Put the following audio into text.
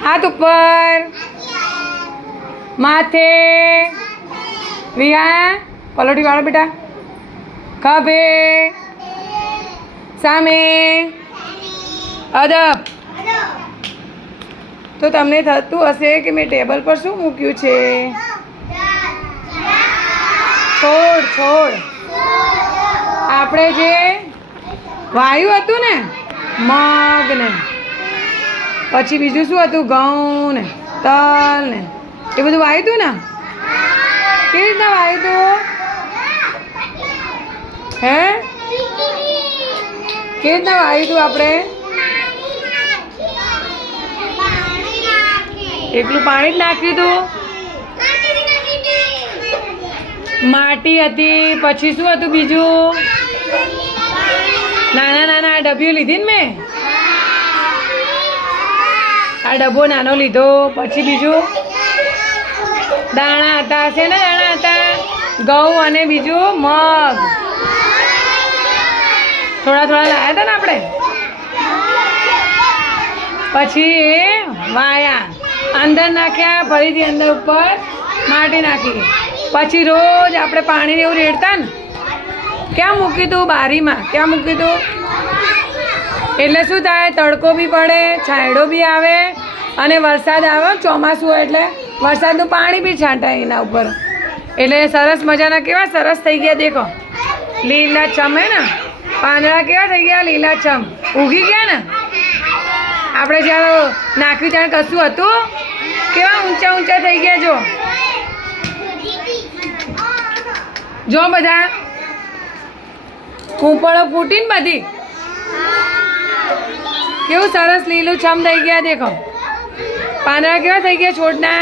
હાથ ઉપર. માથે. વિહા. પલોટી વાળો બેટા. ખભે. સામે. અદબ. તો તમને થતું હશે કે મેં ટેબલ પર શું મૂક્યું છે? છોડ છોડ. આપણે જે વાયુ હતું ને મગ ને પછી બીજું શું હતું? ઘઉં ને તલ ને. એ બધું વાયું હતું ને? કેવી રીતના વાયું હતું હે? કેવી રીતના વાયું હતું આપણે? એટલું પાણી જ નાખ્યું હતું માટી હતી. પછી શું હતું બીજું? નાના નાના ડબ્યું લીધી ને મેં? આ ડબ્બો નાનો લીધો, પછી બીજું? દાણા હતા, છે ને દાણા હતા? ઘઉં અને બીજું મગ. થોડા થોડા લાયા હતા ને આપણે? પછી એ વાયા. અંદર નાખ્યા, ફરીથી અંદર ઉપર માટી નાખી. પછી રોજ આપણે પાણીને એવું રેડતા ને. ક્યાં મૂક્યું તું બારીમાં? ક્યાં મૂક્યું તું? એટલે શું થાય? તડકો બી પડે, છાંયડો બી આવે અને વરસાદ આવે, ચોમાસું એટલે વરસાદનું પાણી બી છાંટાય એના ઉપર. એટલે સરસ મજાના કેવા? સરસ થઈ ગયા, દેખો. લીલા ચમ હે ને? પાંદડા કેવા થઈ ગયા? લીલા ચમ. ઉગી ગયા ને? આપણે જ્યારે નાખ્યું ત્યારે કશું હતું? કેવા ઊંચા ઊંચા થઈ ગયા જો? જો બધા. કૂંપળો ફૂટીને બધી? કેવું સરસ લીલું છમ થઈ ગયા દેખો. પાંદડા કેવા થઈ ગયા છોડના?